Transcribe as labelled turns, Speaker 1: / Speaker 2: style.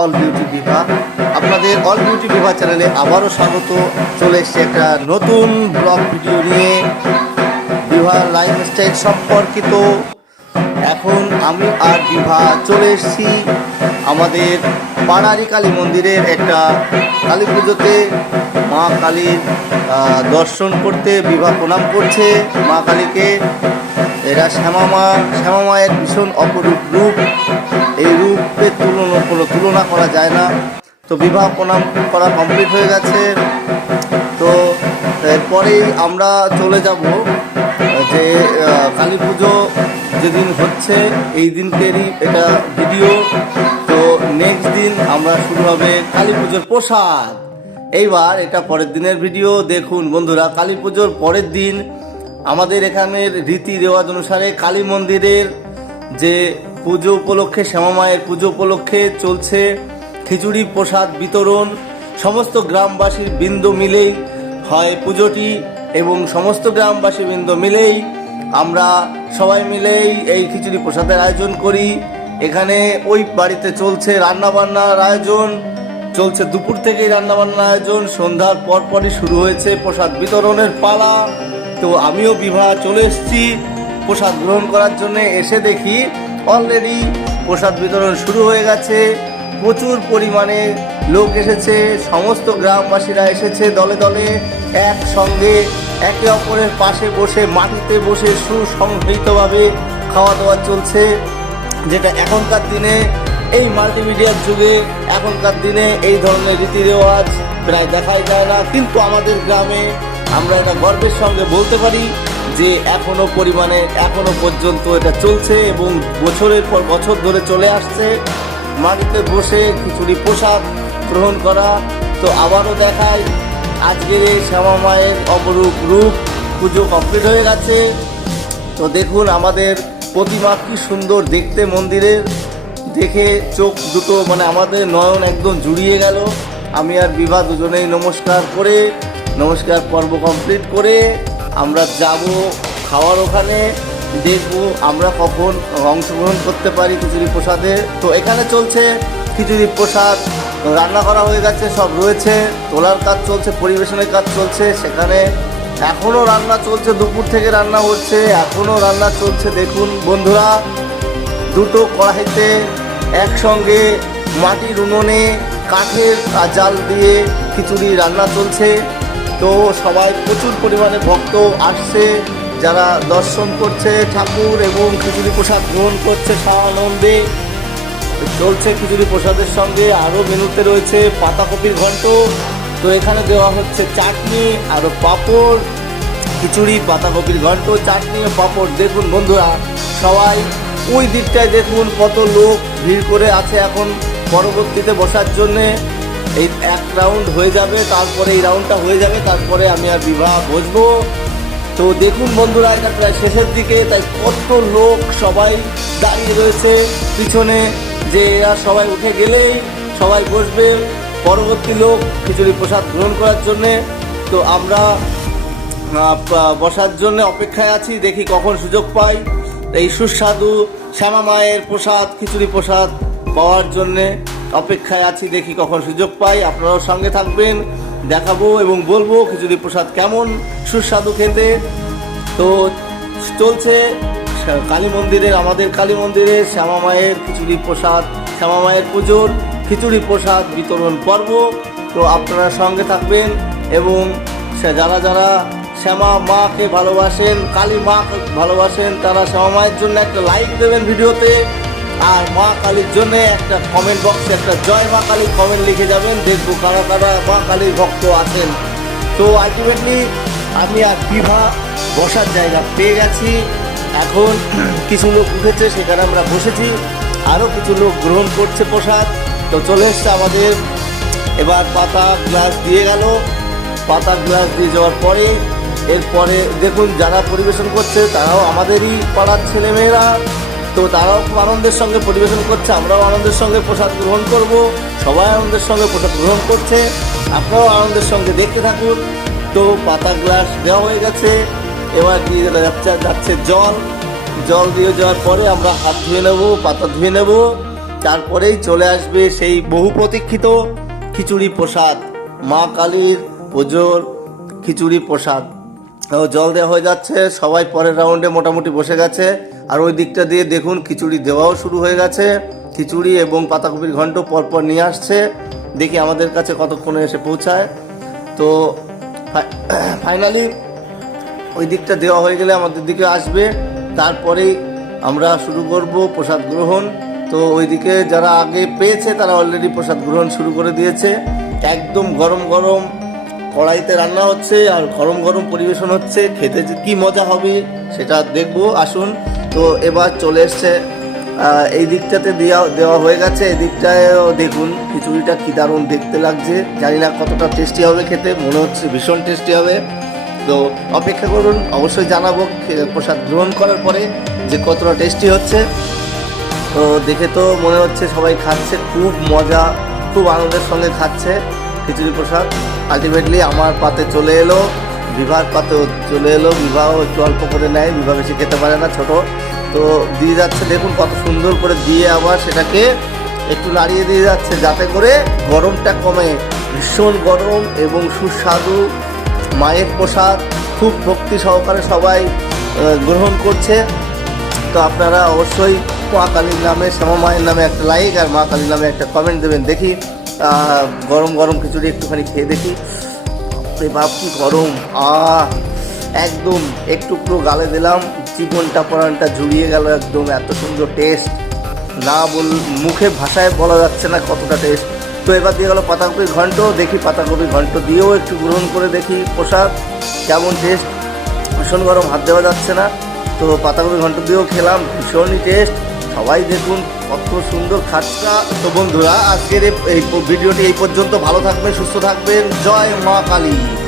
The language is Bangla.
Speaker 1: অল বিউটি বিভা আপনাদের অল বিউটি বিভা চ্যানেলে আবারও স্বাগত। চলে এসছে একটা নতুন ব্লগ ভিডিও নিয়ে। বিভা লাইফস্টাইল সম্পর্কিত। এখন আমি আর বিভা চলে এসেছি আমাদের পাড়ারি কালী মন্দিরের একটা কালী পুজোতে। মা কালীর দর্শন করতে বিভা প্রণাম করছে মা কালীকে। এরা শ্যামা মা শ্যামা মায়ের ভীষণ অপরূপ রূপ। রূপের তুলনা তুলনা করা যায় না। তো বিবাহ প্রণাম করা কমপ্লিট হয়ে গেছে। তো, এরপরেই আমরা চলে যাব, যে কালী পুজো যেদিন হচ্ছে, এই দিনকেরই এটা ভিডিও তো নেক্সট দিন আমরা শুরু হবে কালী পুজোর প্রসাদ। এইবার এটা পরের দিনের ভিডিও দেখুন বন্ধুরা, কালী পুজোর পরের দিন আমাদের এখানের রীতি রেওয়াজ অনুসারে কালী মন্দিরের যে পুজো উপলক্ষে, শ্যামা মায়ের পুজো উপলক্ষে চলছে খিচুড়ি, প্রসাদ, বিতরণ। সমস্ত গ্রামবাসীর বৃন্দ মিলেই হয় পুজোটি এবং সমস্ত গ্রামবাসী বৃন্দ মিলেই আমরা সবাই মিলেই এই খিচুড়ি প্রসাদের আয়োজন করি। এখানে ওই বাড়িতে চলছে রান্নাবান্নার আয়োজন, চলছে দুপুর থেকেই রান্নাবান্নার আয়োজন, সন্ধ্যার পরপরই শুরু হয়েছে প্রসাদ বিতরণের পালা। তো আমিও বিবাহ চলে এসেছি প্রসাদ গ্রহণ করার জন্য। এসে দেখি অলরেডি প্রসাদ বিতরণ শুরু হয়ে গেছে। প্রচুর পরিমাণে লোক এসেছে, সমস্ত গ্রামবাসীরা এসেছে দলে দলে, একসঙ্গে একে অপরের পাশে বসে, মাটিতে বসে সুসংহৃতভাবে খাওয়া দাওয়া চলছে, যেটা এখনকার দিনে, এই মাল্টিমিডিয়ার যুগে এখনকার দিনে এই ধরনের রীতি রেওয়াজ প্রায় দেখাই যায় না। কিন্তু আমাদের গ্রামে আমরা এটা গর্বের সঙ্গে বলতে পারি যে এখনও পরিমাণে, এখনও পর্যন্ত এটা চলছে এবং বছরের পর বছর ধরে চলে আসছে। মাটিতে বসে খিচুড়ি প্রসাদ গ্রহণ করা। তো আবারও দেখায় আজকের এই শ্যামা মায়ের অপরূপ রূপ পুজো কমপ্লিট হয়ে গেছে। তো দেখুন আমাদের প্রতিমা কি সুন্দর দেখতে মন্দিরের। দেখে চোখ দুটো মানে আমাদের নয়ন একদম জুড়িয়ে গেল। আমি আর বিভা দুজনেই নমস্কার করে, নমস্কার পর্ব কমপ্লিট করে আমরা যাব খাওয়ার ওখানে, দেখব আমরা কখন অংশগ্রহণ করতে পারি খিচুড়ি প্রসাদে। তো এখানে চলছে খিচুড়ি প্রসাদ, রান্না করা হয়ে গেছে সব রয়েছে, তোলার কাজ চলছে, পরিবেশনের কাজ চলছে, সেখানে এখনও রান্না চলছে, দুপুর থেকে রান্না হচ্ছে এখনও রান্না চলছে, দেখুন বন্ধুরা, দুটো কড়াইতে একসঙ্গে মাটির উনুনে কাঠের জাল দিয়ে খিচুড়ি রান্না চলছে। তো সবাই প্রচুর পরিমাণে ভক্ত আসছে, যারা দর্শন করছে, ঠাকুর এবং খিচুড়ি প্রসাদ গ্রহণ করছে সানন্দে চলছে খিচুড়ি প্রসাদের সঙ্গে, আরও মেনুতে রয়েছে পাতাকপির ঘন্ট। তো এখানে দেওয়া হচ্ছে চাটনি আরও পাঁপড়, খিচুড়ি, পাতাকপির ঘন্ট, চাটনি পাঁপড়। দেখুন বন্ধুরা, সবাই ওই দিকটায় দেখুন কত লোক ভিড় করে আছে এখন পরবর্তীতে বসার জন্যে। এই এক রাউন্ড হয়ে যাবে, তারপরে এই রাউন্ডটা হয়ে যাবে, তারপরে আমি আর বিবাহ বসবো। তো দেখুন বন্ধুরা, এটা প্রায় শেষের দিকে, তাই কত লোক সবাই দাঁড়িয়ে রয়েছে। পিছনে যে এরা সবাই উঠে গেলেই সবাই বসবে, পরবর্তী লোক খিচুড়ি প্রসাদ গ্রহণ করার জন্যে। তো আমরা বসার জন্য অপেক্ষায় আছি, দেখি কখন সুযোগ পাই। এই সুস্বাদু শ্যামা মায়ের প্রসাদ, খিচুড়ি প্রসাদ পাওয়ার জন্যে। অপেক্ষায় আছি, দেখি কখন সুযোগ পাই। আপনারাও সঙ্গে থাকবেন, দেখাবো এবং বলব খিচুড়ি প্রসাদ কেমন, সুস্বাদু খেতে। তো চলছে কালী মন্দিরের, আমাদের কালী মন্দিরে শ্যামা মায়ের খিচুড়ি প্রসাদ, শ্যামা মায়ের পুজোর খিচুড়ি প্রসাদ বিতরণ পর্ব। তো আপনারা সঙ্গে থাকবেন এবং যারা যারা শ্যামা মাকে ভালোবাসেন, কালী মাকে ভালোবাসেন, তারা শ্যামা মায়ের জন্য একটা লাইক দেবেন ভিডিওতে। আর মা কালীর জন্য একটা কমেন্ট বক্সে একটা জয় মা কালী কমেন্ট লিখে যাবেন। দেখব কারা কারা মা কালীর ভক্ত আছেন। তো আলটিমেটলি আমি আর বিভা বসার জায়গা পেয়ে গেছি। এখন কিছু লোক উঠেছে, সেখানে আমরা বসেছি। আরও কিছু লোক গ্রহণ করছে প্রসাদ। তো চলে এসছে আমাদের। এবার পাতা গ্লাস দিয়ে গেল। পাতা গ্লাস দিয়ে যাওয়ার পরে এরপরে দেখুন যারা পরিবেশন করছে, তারাও আমাদেরই পাড়ার ছেলেমেয়েরা। তো তারাও আনন্দের সঙ্গে পরিবেশন করছে, আমরাও আনন্দের সঙ্গে প্রসাদ গ্রহণ করব। সবাই আনন্দের সঙ্গে প্রসাদ গ্রহণ করছে, আপনারাও আনন্দের সঙ্গে দেখতে থাকুন। তো পাতা গ্লাস দেওয়া হয়ে গেছে, এবার দিয়ে যাচ্ছে যাচ্ছে জল। জল দিয়ে যাওয়ার পরে আমরা হাত ধুয়ে নেব, পাতা ধুয়ে নেব। তারপরেই চলে আসবে সেই বহু প্রতীক্ষিত খিচুড়ি প্রসাদ, মা কালীর পুজোর খিচুড়ি প্রসাদ। জল দেওয়া হয়ে যাচ্ছে, সবাই পরের রাউন্ডে মোটামুটি বসে গেছে। আর ওই দিকটা দিয়ে দেখুন, খিচুড়ি দেওয়াও শুরু হয়ে গেছে। খিচুড়ি এবং পাতাকপির ঘন্ট পরপর নিয়ে আসছে। দেখি আমাদের কাছে কতক্ষণে এসে পৌঁছায়। তো ফাইনালি ওই দিকটা দেওয়া হয়ে গেলে আমাদের দিকে আসবে। তারপরেই আমরা শুরু করব প্রসাদ গ্রহণ। তো ওইদিকে যারা আগে পেয়েছে, তারা অলরেডি প্রসাদ গ্রহণ শুরু করে দিয়েছে। একদম গরম গরম কড়াইতে রান্না হচ্ছে, আর গরম গরম পরিবেশন হচ্ছে। খেতে যে কী মজা হবে, সেটা দেখব। আসুন তো এবার চলে এসছে এই দিকটাতে দেওয়া দেওয়া হয়ে গেছে। এই দিকটায়ও দেখুন, খিচুড়িটা কী দারুণ দেখতে লাগছে। জানি না কতটা টেস্টি হবে খেতে, মনে হচ্ছে ভীষণ টেস্টি হবে। তো অপেক্ষা করুন, অবশ্যই জানাব প্রসাদ গ্রহণ করার পরে যে কতটা টেস্টি হচ্ছে। তো দেখে তো মনে হচ্ছে সবাই খাচ্ছে, খুব মজা, খুব আনন্দের সঙ্গে খাচ্ছে খিচুড়ি প্রসাদ। আলটিমেটলি আমার পাতে চলে এলো। বিবাহ পাতেও চলে এলো বিবাহ একটু অল্প করে নেয় বিবাহ বেশি খেতে পারে না, ছোট। তো দিয়ে যাচ্ছে, দেখুন কত সুন্দর করে দিয়ে আবার সেটাকে একটু নাড়িয়ে দিয়ে যাচ্ছে, যাতে করে গরমটা কমে। ভীষণ গরম এবং সুস্বাদু মায়ের প্রসাদ, খুব ভক্তি সহকারে সবাই গ্রহণ করছে। তো আপনারা অবশ্যই মা কালীর নামে, শ্যামা মায়ের নামে একটা লাইক আর মা কালীর নামে একটা কমেন্ট দেবেন। দেখি গরম গরম খিচুড়ি একটুখানি খেয়ে দেখি। বাপরে বাপ, কি গরম। আহ, একদম একটু গালে দিলাম, জীবনটা পরানটা জুড়িয়ে গেল একদম, এত সুন্দর টেস্ট না বল, মুখে ভাষায় বলা যাচ্ছে না কতটা টেস্ট তো এবার দিয়ে গেল পাতাকপির ঘন্ট, দেখি পাতাকপির ঘন্ট দিয়েও একটু গ্রহণ করে দেখি প্রসাদ, কেমন টেস্ট ভীষণ গরম, হাত দেওয়া যাচ্ছে না। তো পাতাকপি ঘন্ট দিয়েও খেলাম, ভীষণই টেস্ট সবাই দেখুন কত সুন্দর খাটটা তো বন্ধুরা, আজকের এই- ভিডিওটি এই পর্যন্ত। ভালো থাকবেন, সুস্থ থাকবেন। জয় মা কালী।